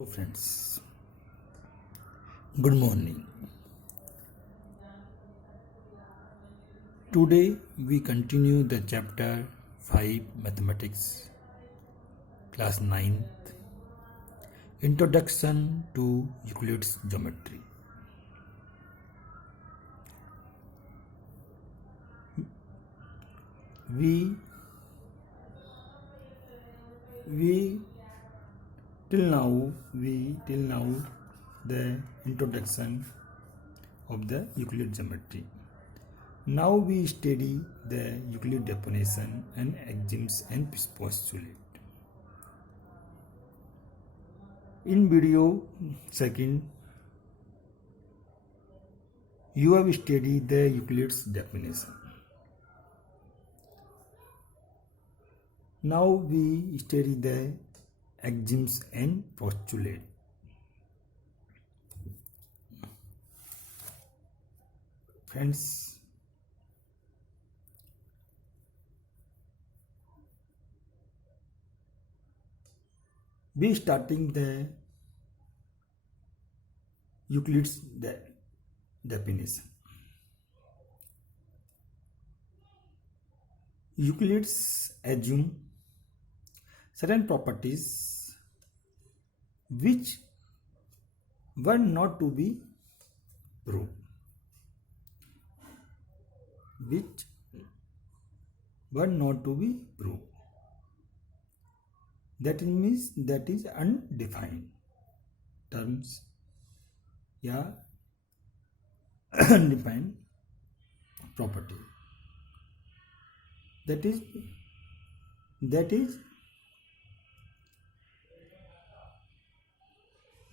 Hello friends, good morning. Today we continue the chapter 5 Mathematics, class 9th, Introduction to Euclid's Geometry. We till now the introduction of the Euclid geometry. Now we study the Euclid definition and axioms and postulate. In video second, you have studied the Euclid's definition. Now we study the axioms and postulate. Friends, we starting the Euclid's definition. Euclid's assume certain properties which were not to be proved. That means that is undefined terms. Undefined property.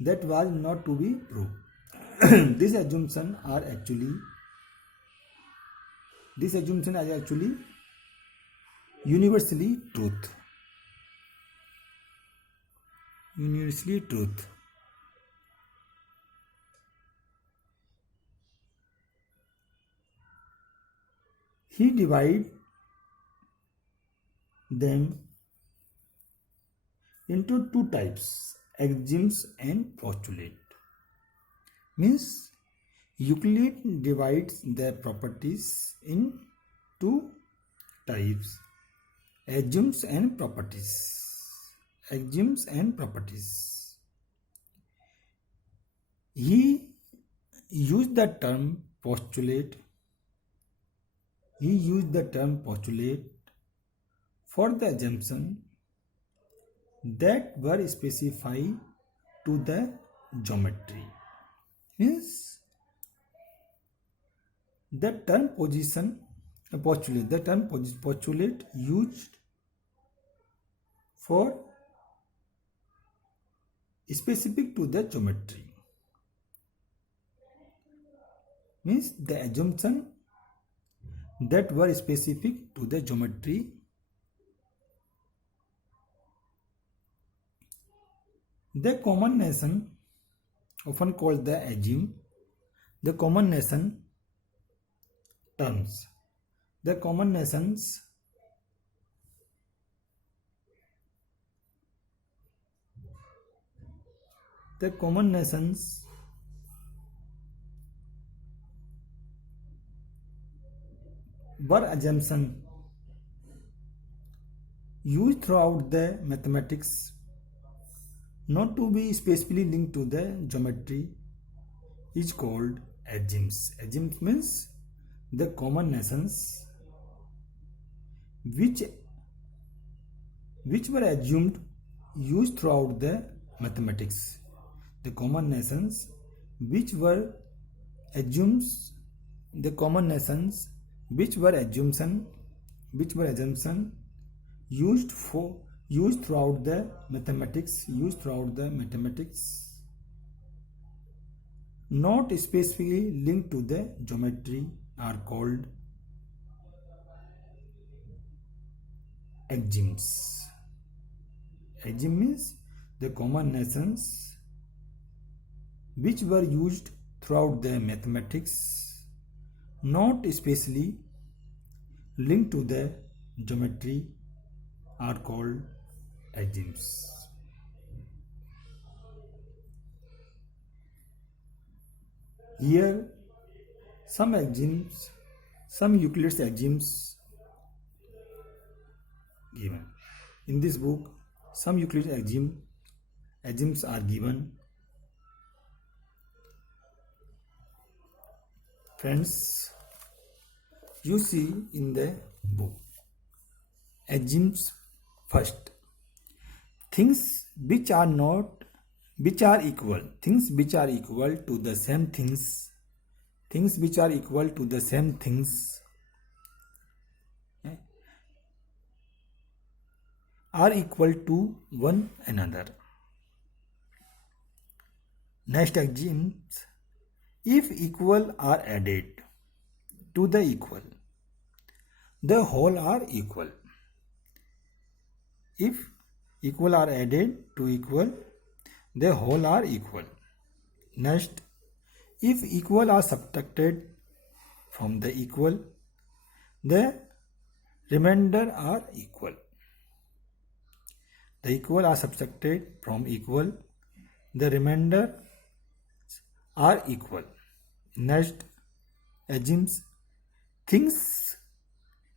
That was not to be proved. These assumptions are actually universally truth. He divide them into two types, axioms and postulate. Means Euclid divides the properties in two types, axioms and properties. He used the term postulate for the assumption that were specified to the geometry. Means the term postulate used for specific to the geometry. Means the assumption that were specific to the geometry. The common notion, often called the axiom, the common notion terms. The common notions were assumptions used throughout the mathematics not to be specifically linked to the geometry is called axioms. Axioms means the common notions which were assumed used throughout the mathematics. The common notions which were assumptions used throughout the mathematics, not specifically linked to the geometry, are called axioms. Axiom means the common notions which were used throughout the mathematics, not especially linked to the geometry, are called axioms. Here some axioms, some Euclid's axioms given. In this book, some Euclid's axioms are given. Friends, you see in the book axioms first. Things which are equal, things which are equal to the same things, things which are equal to the same things are equal to one another. Next axioms, if equal are added to the equal, the whole are equal. If equal are added to equal, the whole are equal. Next, if equal are subtracted from the equal, the remainder are equal. The equal are subtracted from equal, the remainder are equal. Next, axioms, things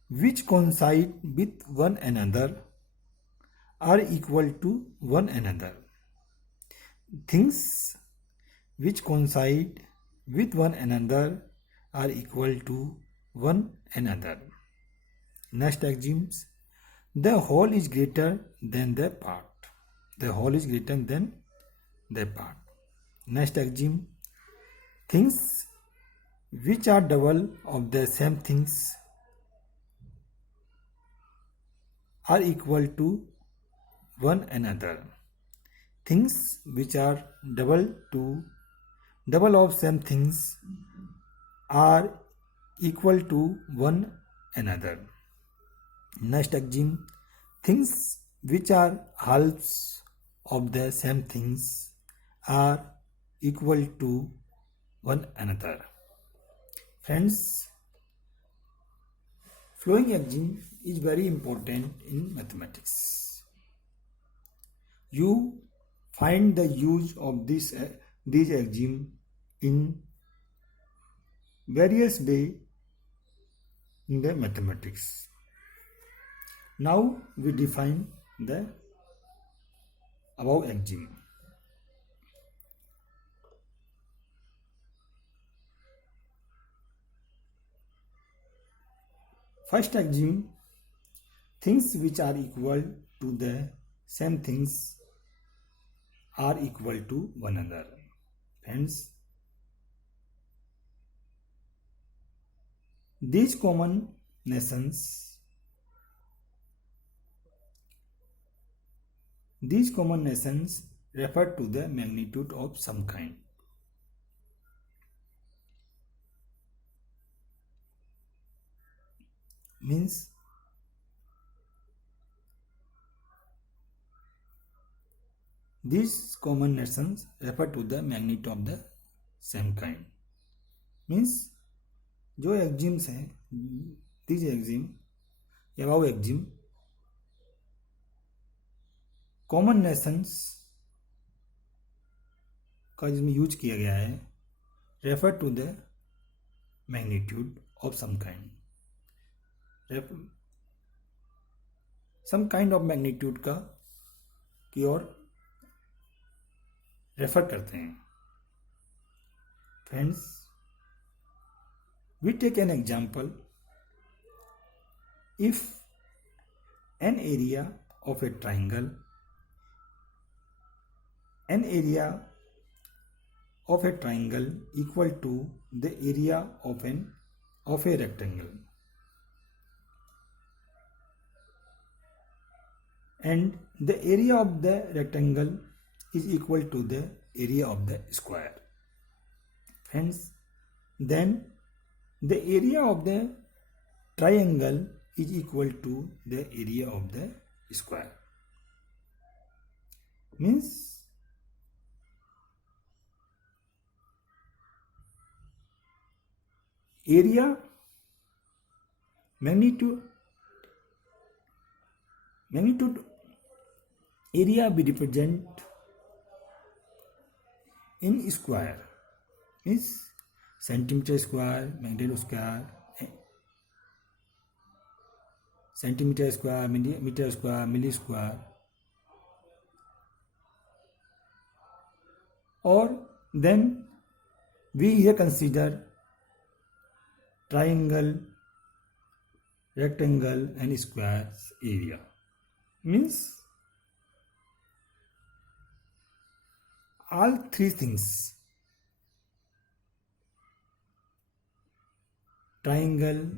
which coincide with one another are equal to one another. Things which coincide with one another are equal to one another. Next axioms, the whole is greater than the part. The whole is greater than the part. Next axiom, things which are double of the same things are equal to one another. Things which are double of same things are equal to one another. Next axiom, things which are halves of the same things are equal to one another. Friends, flowing axiom is very important in mathematics. You find the use of these axioms in various way in the mathematics. Now we define the above axiom. First axiom, things which are equal to the same things are equal to one another. Hence, these combinations refer to the magnitude of some kind. Means these combinations refer to the magnitude of the same kind. Means जो axioms हैं, these axiom, above axiom, combinations का जिसमें use किया गया है refer to the magnitude of some kind, some kind of magnitude का की ओर रेफर करते हैं. Friends, we take an example. If an area of a triangle, equal to the area of a rectangle, and the area of the rectangle is equal to the area of the square. Hence, then the area of the triangle is equal to the area of the square. Means area magnitude area we represent in square. Means centimeter square, meter square, centimeter square, meter square, milli square. Or then we here consider triangle, rectangle and squares area. Means all three things, triangle,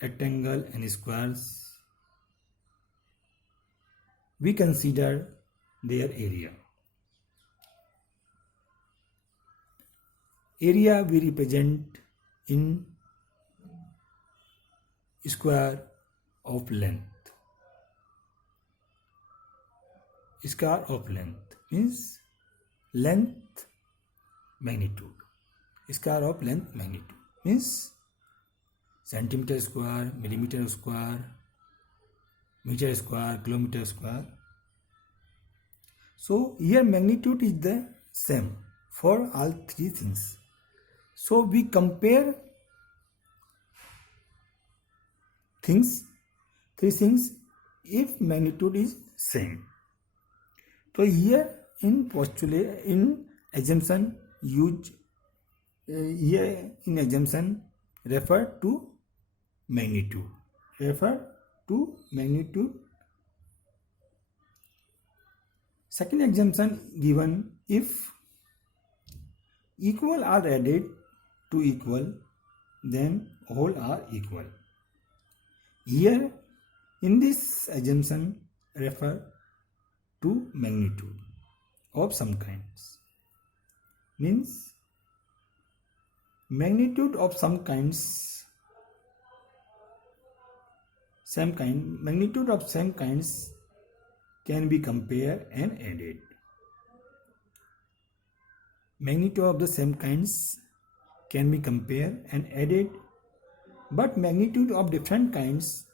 rectangle and squares, we consider their area. Area we represent in square of length. Square of length means length magnitude. Square of length magnitude means centimeter square, millimeter square, meter square, kilometer square. So here magnitude is the same for all three things. So we compare three things if magnitude is same. So here in postulate, in assumption use here in assumption refer to magnitude. Second assumption given, if equal are added to equal, then whole are equal. Here in this assumption refer to magnitude of some kinds. Means magnitude of some kinds, magnitude of same kinds can be compared and added. Magnitude of the same kinds can be compared and added, but magnitude of different kinds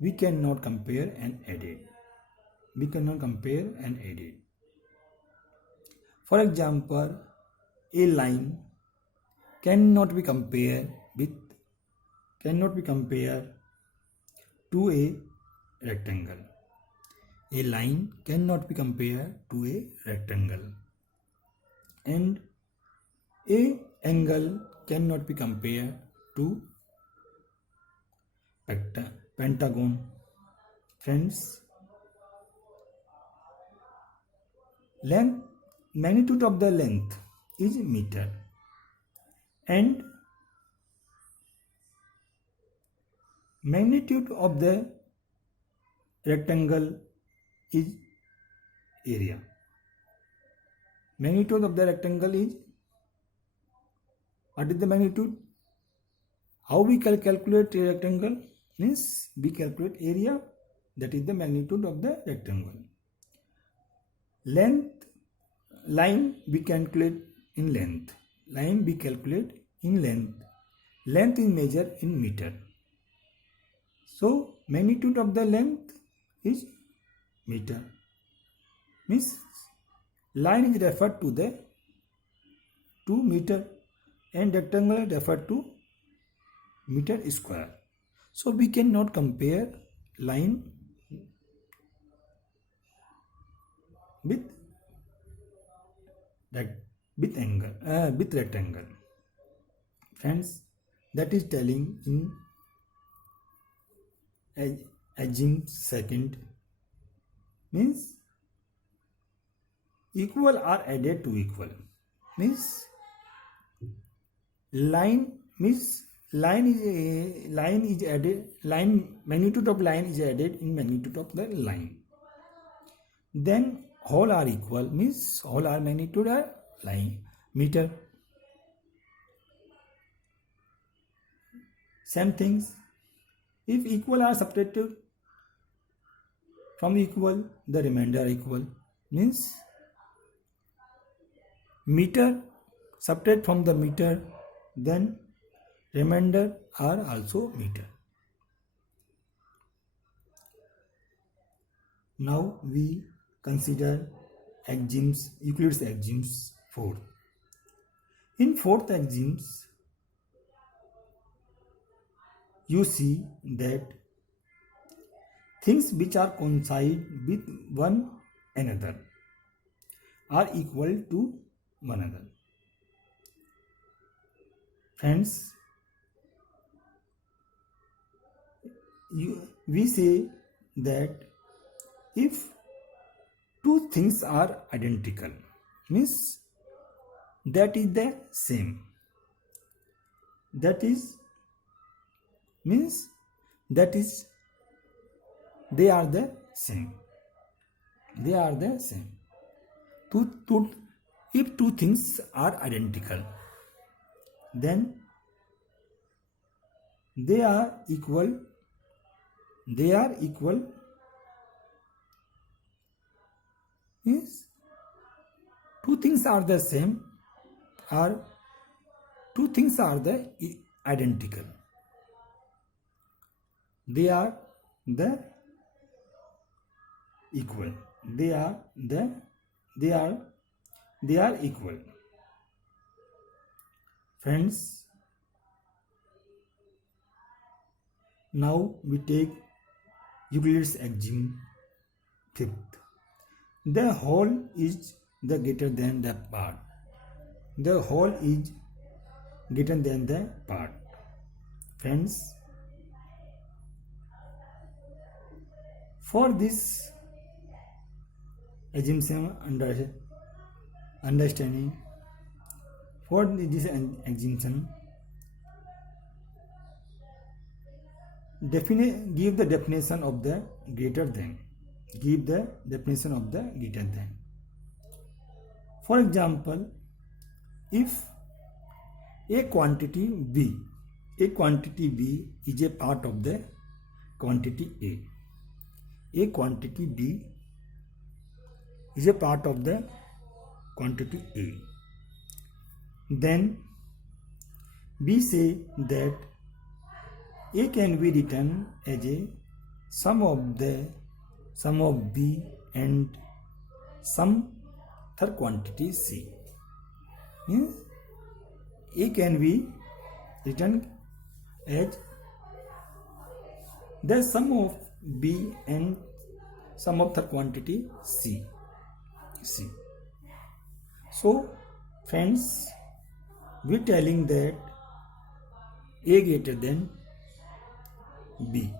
we cannot compare and added. For example, a line cannot be compared to a rectangle. A line cannot be compared to a rectangle, and a angle cannot be compared to pentagon. Friends, magnitude of the length is meter, and magnitude of the rectangle is area. Magnitude of the rectangle is, what is the magnitude? How we calculate a rectangle? Means we calculate area, that is the magnitude of the rectangle. Length, line we calculate in length. Length is measured in meter. So magnitude of the length is meter. Means line is referred to the 2 meter and rectangle is referred to meter square. So we cannot compare line with rectangle. Friends, that is telling in assume second. Means equal are added to equal. Means magnitude of line is added in magnitude of the line. Then whole are equal, means whole are magnitude are line meter. Same things, if equal are subtracted from equal, the remainder are equal. Means meter subtract from the meter, then remainder are also meter. Now we consider axioms, Euclid's axioms 4. In fourth axioms, you see that things which are coincide with one another are equal to one another. Friends, we say that if two things are identical, means that is the same. That is means that is they are the same. They are the same. If two things are identical, then they are equal. They are equal. Means two things are the same, or two things are the identical. They are the equal. They are equal. Friends, now we take Euclid's axiom 5th. The whole is the greater than the part. The whole is greater than the part. Friends, for this assumption understanding, for this assumption, give the definition of the greater than. Give the definition of the greater than. For example, if a quantity B is a part of the quantity A. A quantity B is a part of the quantity A. Then we say that A can be written as a sum of B and some third quantity C. Means A can be written as the sum of B and sum of third quantity C. So friends, we are telling that A greater than B,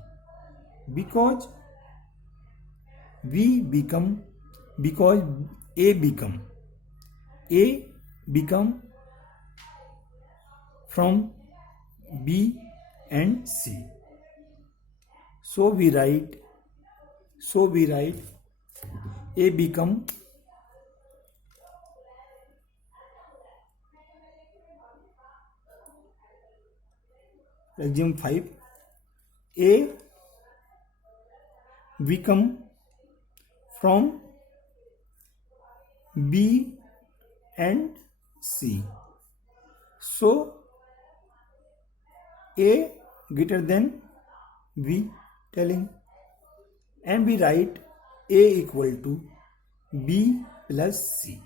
because A become from B and C. So we write A become axiom 5. A become from B and C. So A greater than B telling, and we write A equal to B plus C.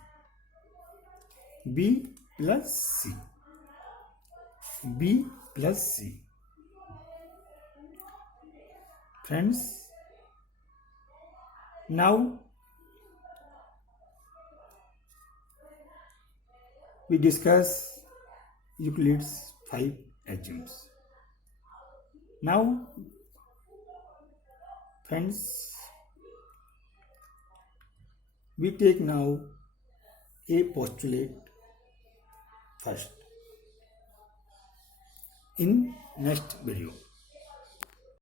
B plus C. B plus C. Friends, now we discuss Euclid's 5 axioms. Now, friends, we take now a postulate first in next video.